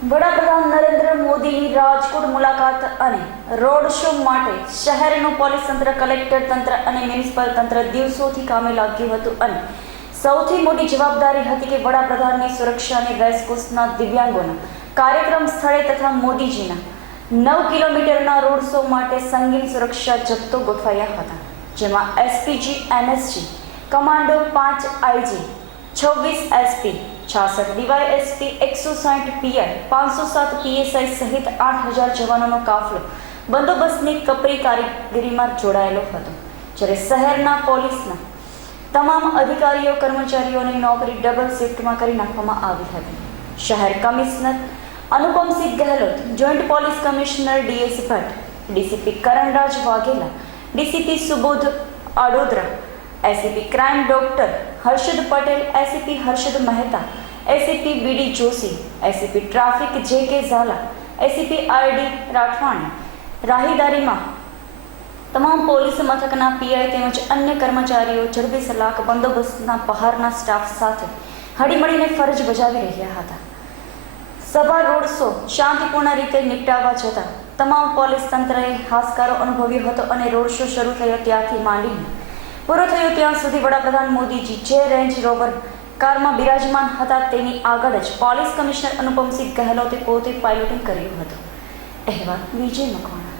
વડાપ્રધાન નરેન્દ્ર મોદીની રાજકોટ મુલાકાત અને રોડ શો માટે શહેરનું પોલીસ તંત્ર, કલેક્ટર તંત્ર અને મ્યુનિસિપલ તંત્ર દિવસોથી કામે લાગ્યું હતું અને સૌથી મોટી જવાબદારી હતી કે વડાપ્રધાનની સુરક્ષા અને વેસ્ટકોસ્ટના દિવ્યાંગોના. કાર્યક્રમ સ્થળે તથા મોદીજીના નવ કિલોમીટરના રોડ શો માટે સંગીન સુરક્ષા જપ્તો ગોઠવાયા હતા. જેમાં એસપીજી એનએસજી કમાન્ડો પાંચ આઈજી છવ્વીસ એસપી છાસઠ ડીવાયએસપી એકસો સાઠ પીઆઈ પાંચસો સાત પીએસઆઈ સહિત આઠ હજાર જવાનોનો કાફલો. બંદોબસ્તની કપરી કારીગરીમાં જોડાયેલો હતો. જ્યારે શહેરના પોલીસના તમામ અધિકારીઓ, કર્મચારીઓની નોકરી ડબલ શિફ્ટમાં કરી નાખવામાં આવી હતી. શહેર commissioner Anupam Singh Gehlot, joint police commissioner D S Bhatt DCP Karanraj Vaghela DCP Subodh Adodara ACP crime doctor Harshad Patel ACP Harshad Mehta ACP B D Joshi ACP traffic J K Jhala ACP R D Rathwani રાહીદારીમાં તમામ police મથકના PI તેમજ અન્ય કર્મચારીઓ ઝડપી સલાક, બંદોબસ્તના પહારના staff સાથે હળીમળીને ફરજ બજાવી રહ્યા હતા. સભા રોડ શો શાંતિપૂર્ણ રીતે નિપટાવવા છતાં તમામ પોલીસ તંત્રએ હાશકારો અનુભવ્યો હતો અને રોડ શો શરૂ થયો ત્યારથી માંડીને પૂરો થયો ત્યાં સુધી વડાપ્રધાન મોદીજી જે રેન્જ રોવર કારમાં બિરાજમાન હતા તેની આગળ જ પોલીસ કમિશનર અનુપમસિંહ ગહેલોતે પોતે પાયલોટિંગ કર્યું હતું. અહેવાલ વિજય મકવાણા.